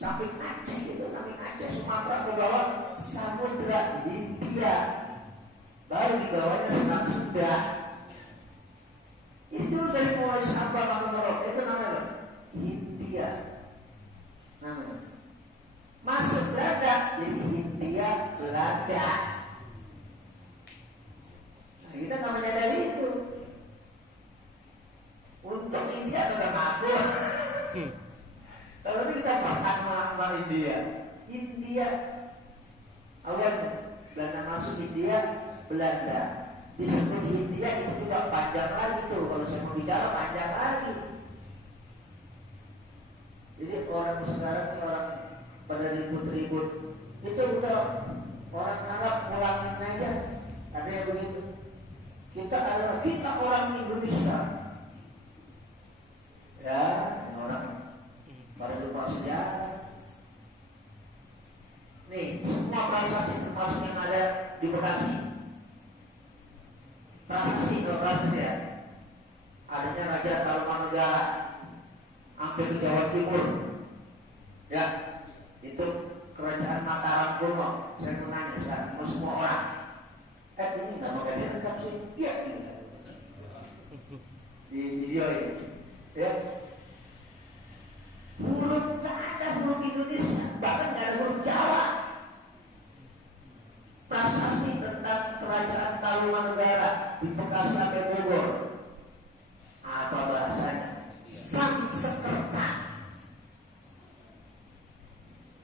Samping Aceh itu, samping Aceh, Sumatera ke bawah Samudra Hindia, baru di bawahnya Selat Sunda. Itu dari mulai Sabah sampai Merauke itu namanya Hindia, namanya. Masuk Belanda jadi Hindia Belanda. Nah, kita namanya dari itu. Untuk India udah ngaku. Kalau kita bahkan melakukan India awalnya Belanda masuk India, Belanda disebut India itu juga panjang lagi tuh. Kalau saya mau bicara panjang lagi. Jadi orang sekarang ini orang pada ribut-ribut itu udah orang Arab ngulangin aja. Ada yang begitu. Kita orang Indonesia. Ya, orang pada lupa sejarah. Nih, semua prasasti termasuk yang ada di Bekasi. Prasasti kalau prasasti ya. Adanya Raja Tarumanegara hampir ke Jawa Timur. Ya, itu kerajaan Mataram kuno. Saya mau tanya sekarang, mau semua orang. Ini nggak mau direkam sih? Iya. Di video ini, ya. Huruf tak ada huruf Indonesia, bahkan nggak ada huruf Jawa. Prasasti tentang kerajaan Tarumanegara di Bekasi sampai Bogor. Apa bahasanya? Sanskerta.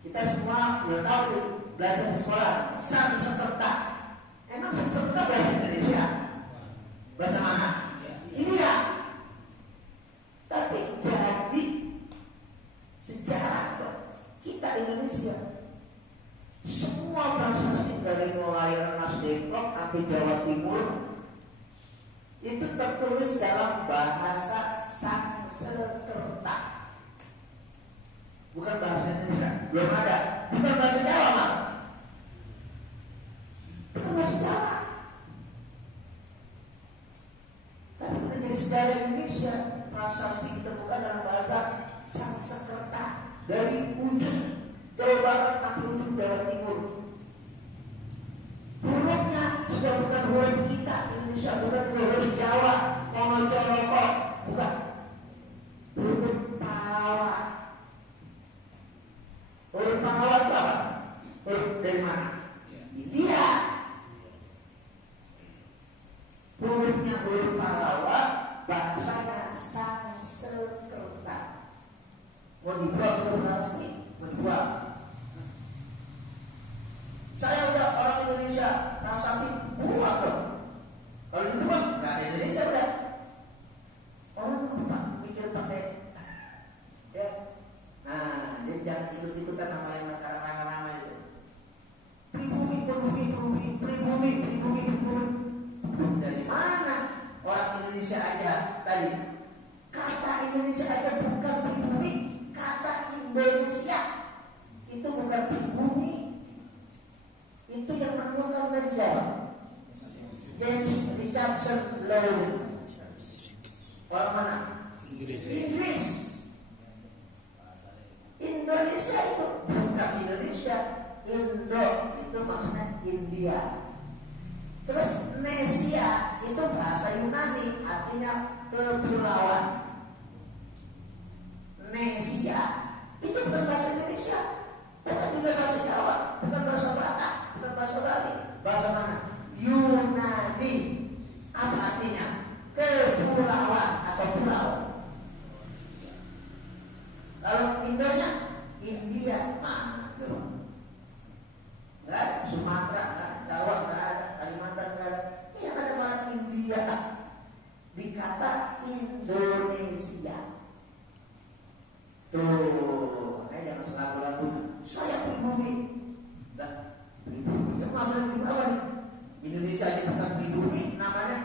Kita semua udah tahu belajar di sekolah Sanskerta. Emang Sanskerta bahasa Indonesia? Bahasa mana? India. Tapi jadi sejarah kita Indonesia semua prasasti dari mulai Rengas Dengklok sampai Jawa Timur itu tertulis dalam bahasa Sanskerta, bukan bahasa Indonesia. Belum ada, bukan bahasa Jawa malah, bukan bahasa Jawa. Tapi kita jadi sejarah Indonesia, prasasti ditemukan dalam bahasa Sanskerta dari ujung Jawa Barat sampai ujung Jawa Timur. Hurufnya sudah bukan huruf kita Indonesia, bukan huruf Jawa, Monocoroko, bukan. Huruf Pahlawa. Huruf Pahlawa itu apa? Huruf dari mana? India. Hurufnya huruf Pahlawa, bahasanya Sanskerta. Mau dibuat prasasti, mau dibuat. Saya udah orang Indonesia, prasasti buat dong. Kalau dibuat nggak ada Indonesia udah. Orang lupa mikir pakai, ya. Nah, jadi jangan ikut-ikutan nama yang nama itu. Pribumi. Dari mana orang Indonesia aja tadi? Kata Indonesia aja bukan pribumi. Kata Indonesia itu bukan pribumi. Itu yang menemukan dari siapa? James Richardson Lowe. Orang mana? Inggris. Indonesia itu bukan Indonesia. Indo itu maksudnya India. Terus Nesia itu bahasa Yunani, artinya kepulauan. Nesia itu bukan bahasa Indonesia, bukan juga bahasa Jawa, bukan bahasa Batak, bukan bahasa Bali. Bahasa mana? Yunani. Apa artinya? Kepulauan atau pulau. Kalau Indonya India, mana itu? Enggak, Sumatera, enggak, Jawa, enggak ada, Kalimantan enggak ada. Ini ada orang India. Dikata Indonesia. Tuh, jangan selaku-laku. Saya pribumi. Nah, pribumi yang masuk di bawah nih. Indonesia aja bukan pribumi, namanya.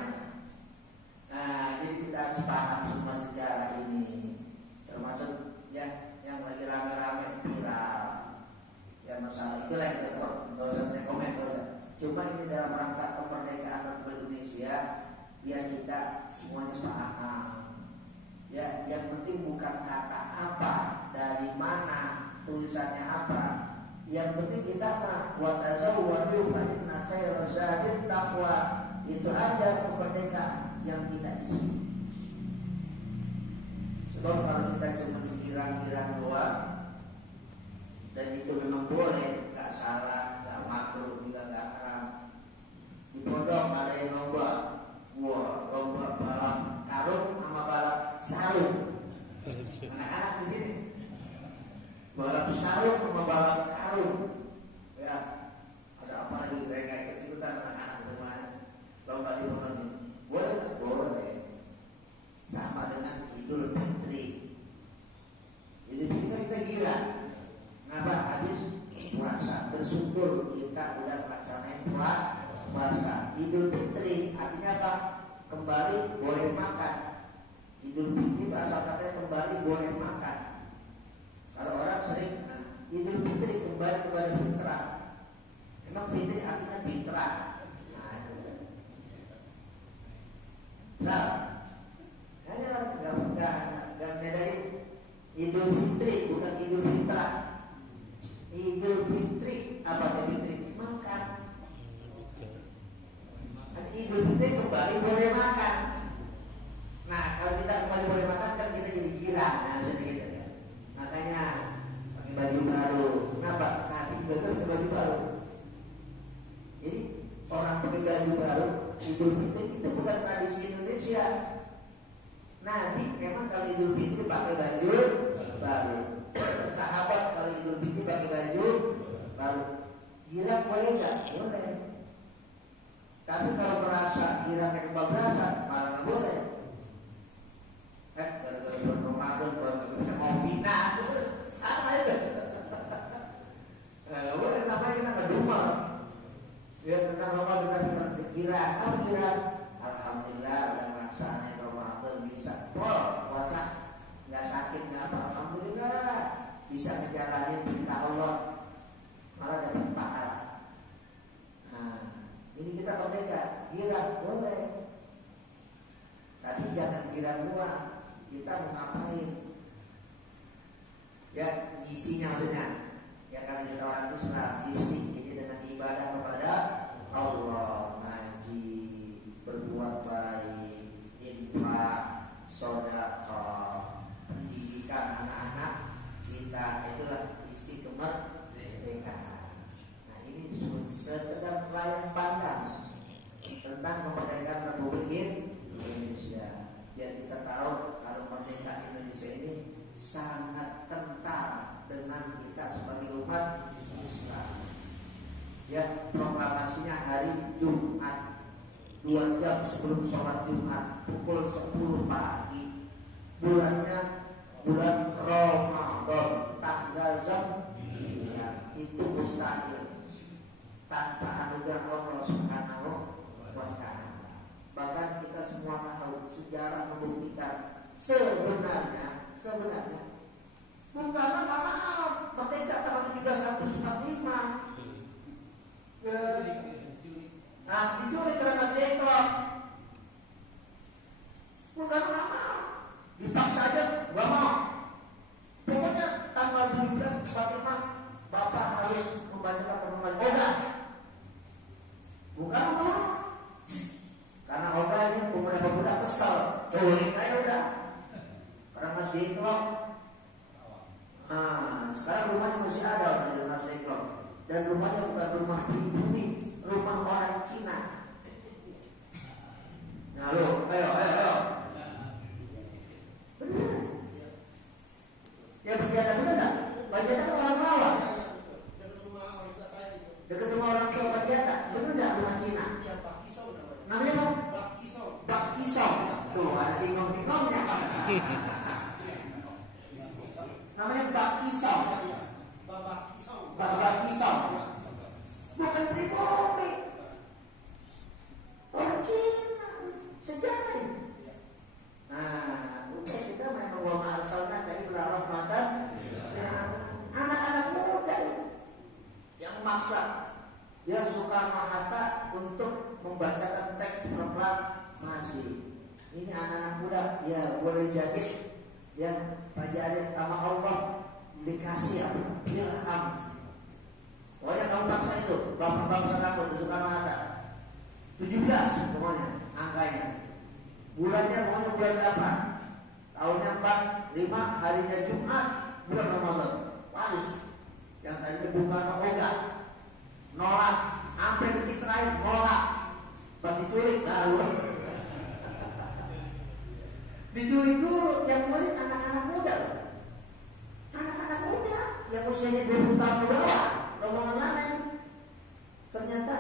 Nah, jadi kita harus paham semua sejarah ini. Termasuk ya yang lagi rame-rame viral. Ya masalah itulah yang kita tahu. Gak usah saya komen, gak usah. Cuma ini dalam rangka kemerdekaan Republik Indonesia, biar kita semuanya paham. Ya, yang penting bukan kata apa, dari mana, tulisannya apa. Yang penting kita mah wa tazawwadu fa inna khairaz zadit taqwa. Itu aja kemerdekaan yang kita isi. Sebab kalau kita cuma girang-girang doang, dan itu memang boleh, gak salah, gak makruh, juga gak haram. Di pondok ada yang lomba, lomba balap karung sama balap sarung. Anak-anak di sini balap sarung sama balap karung. Ya, ada apa lagi mereka ikut-ikutan anak-anak semuanya. Lomba di pondok ini boleh, boleh. Sama dengan Idul Fitri. Idul Fitri kita gila. Kenapa? Habis puasa, bersyukur kita udah melaksanain puasa. Idul Fitri artinya apa? Kembali boleh makan. Idul Fitri bahasa katanya kembali boleh makan. Kalau orang sering Idul Fitri kembali kepada fitrah. Memang fitri artinya fitrah. Nah, nggak bedain Idul Fitri bukan Idul Fitrah. Idul Fitri apa Fitri? Makan. Nanti Idul Fitri kembali boleh makan. Nah kalau kita kembali boleh makan kan kita jadi gila. Nah sedikit ya. Makanya pakai baju baru. Kenapa? Nabi juga pakai baju baru. Jadi orang pakai baju baru Idul Fitri itu bukan tradisi Indonesia. Nabi memang kalau Idul Fitri pakai baju baru. Sahabat kalau Idul Fitri pakai baju baru. Girang boleh nggak? Boleh. Tapi kalau merasa girangnya kebablasan malah nggak boleh. Gara-gara bulan Ramadan kalau mau bina sama itu. Nggak boleh, namanya kita ngedumel. Ya tentang Ramadan kita girang. Apa girang? Alhamdulillah udah melaksanain Ramadan bisa. Puasa nggak sakit nggak apa. Alhamdulillah bisa menjalani perintah Allah, malah dapat pahala. Nah, ini kita merdeka, girang boleh, tapi jangan girang doang. Kita mau ngapain? Ya, isinya maksudnya. Ya karena kita orang Islam, isi ini dengan ibadah kepada Allah, ngaji, berbuat baik, infak, sedekah, pendidikan anak-anak kita, itulah isi kemerdekaan. Nah ini sekedar pelayan pandang tentang kemerdekaan Republik Indonesia. Biar kita tahu kalau kemerdekaan Indonesia ini sangat kental dengan kita sebagai umat Islam. Ya, proklamasinya hari Jumat 2 jam sebelum sholat Jumat pukul 10 pagi. Bulannya bulan Ramadan, tanggal jam itu mustahil tanpa anugerah Allah Subhanahu wa Ta'ala. Bahkan kita semua tahu sejarah membuktikan sebenarnya Bung Karno maaf merdeka tanggal 13 Agustus 45. Nah, diculik Mas Deklok. Bung Karno maaf, dipaksa aja gak mau. Pokoknya tanggal 17 45 Bapak harus membacakan permohonan Oga. Bukan mau. Karena Oga ini pemuda-pemuda kesel. Culik aja udah. Karena Mas Deklok. Nah, sekarang rumahnya masih ada dari Mas Deklok. Dan rumahnya bukan rumah pribumi, rumah orang Cina. Nah lo, ayo. Benar. Ya berjata benar tak? Berjata kan orang Melawan. Dekat rumah orang tua berjata. Benar tak rumah Cina? Namanya apa? Bak Kisau. Tuh ada singkong-singkongnya. Namanya Bak Kisau. Bak Kisau. Bukan pribumi. Orang Cina. Sejarah. Nah, udah kita memang wa ma'arsalna dari rahmatan. Anak-anak muda yang maksa, yang Soekarno-Hatta untuk membacakan teks proklamasi. Ini anak-anak muda, ya boleh jadi ya pelajari sama Allah dikasih apa? Dirham. Pokoknya kamu paksa itu, bapak bangsa kamu di Soekarno-Hatta 17 pokoknya angkanya. Bulannya pokoknya bulan 8, tahunnya 45, harinya Jumat, bulan Ramadan. Waris yang tadinya bukan ogah, nolak, sampai detik terakhir nolak, pas diculik baru. Diculik dulu, yang mulai anak-anak muda, anak-anak muda yang usianya 20 tahun ke bawah, rombongan lain. Ternyata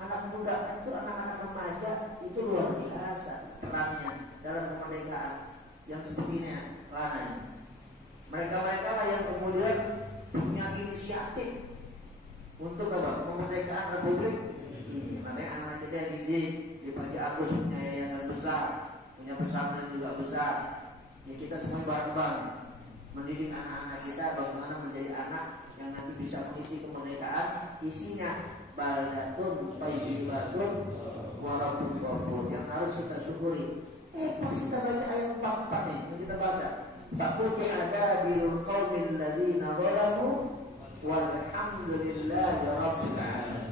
anak muda itu, anak-anak remaja itu luar biasa perannya dalam kemerdekaan yang sebegini rananya. Mereka-mereka lah yang kemudian punya inisiatif untuk apa? Kemerdekaan Republik ini. Makanya anak kita yang didik di Pak Agus punya yayasan besar, punya pesantren juga besar. Ya kita semua bareng-bareng mendidik anak-anak kita bagaimana menjadi anak yang nanti bisa mengisi kemerdekaan. Isinya baldatun thayyibatun wa rabbun ghafur, yang harus kita syukuri. Pas kita baca ayat 44 nih, kita baca faquti adabil qaumil ladzina zalamu walhamdulillahi rabbil alamin.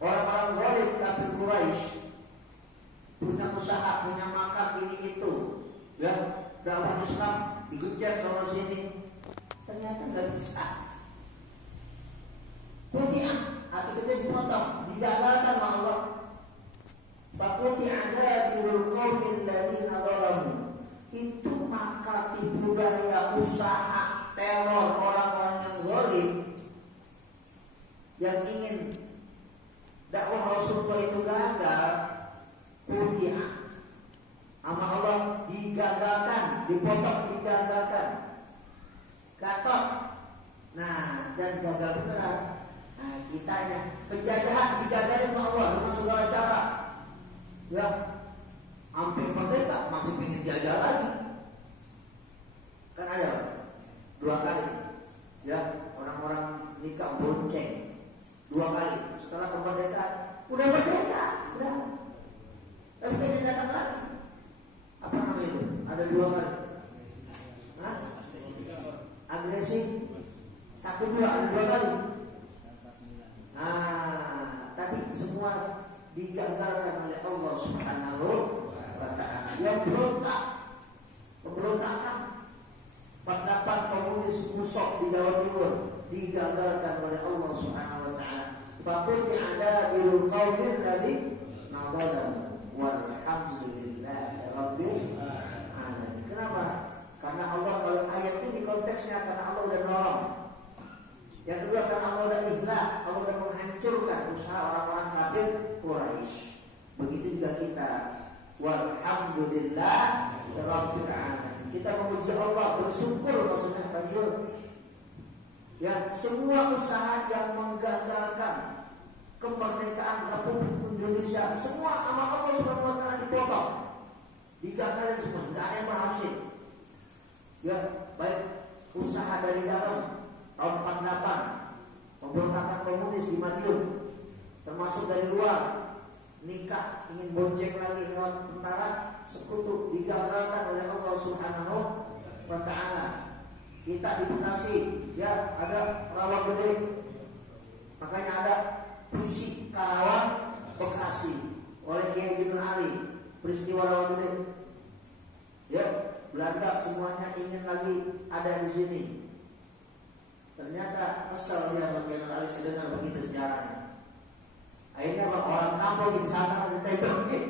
Orang-orang zalim kafir Quraisy punya usaha, punya makan ini itu, ya, dakwah Islam diguncang sama sini, ternyata nggak bisa. Kuti'ah, atau kita dipotong, digagalkan oleh Allah. Faquti adabil qaumil ladzina zalamu, itu maka tipu daya usaha teror orang-orang yang zalim yang ingin dakwah Rasulullah itu gagal. Kuti'ah, sama Allah digagalkan, dipotong, digagalkan, gatot. Nah, dan gagal beneran. Nah, kitanya penjajahan digagalin sama Allah dengan segala cara. Ya, hampir merdeka masih pengen jajah lagi. Kan ada 2 kali. Ya, orang-orang nikah bonceng 2 kali. Setelah kemerdekaan, udah merdeka, udah. Tapi pengen datang lagi. Apa namanya itu? Ada 2 kali. Hah? Agresi 1-2, ada 2 kali. Nah, tapi semua digagalkan oleh Allah Subhanahu wa ta'ala. Yang pemberontakan 48 komunis Musok di Jawa Timur digagalkan oleh Allah Subhanahu wa ta'ala. Faquti adabil qaumil ladzina zalamu walhamdulillahi rabbil alamin. Kenapa? Karena Allah, kalau ayat ini konteksnya karena Allah udah nolong. Yang kedua karena Allah udah ikhlas, Allah udah menghancurkan usaha orang-orang kafir Quraisy. Begitu juga kita. Walhamdulillah rabbil alamin. Kita memuji Allah, bersyukur maksudnya tajul. Ya, semua usaha yang menggagalkan kemerdekaan Republik Indonesia, semua sama Allah Subhanahu wa ta'ala dipotong, digagalkan semua, tidak ada yang berhasil. Ya, baik usaha dari dalam tahun 48 pemberontakan komunis di Madiun, termasuk dari luar, nikah ingin bonceng lagi lewat tentara sekutu, digagalkan oleh Allah Subhanahu wa ta'ala. Kita di Bekasi, ya, ada rawa gede, makanya ada puisi Karawang Bekasi oleh Kiai Jibrin Ali, peristiwa rawa gede. Ya, Belanda semuanya ingin lagi ada di sini. Ternyata kesel dia bagi Ali sedengar begitu sejarahnya. Akhirnya orang kampung disasar, ditembakin.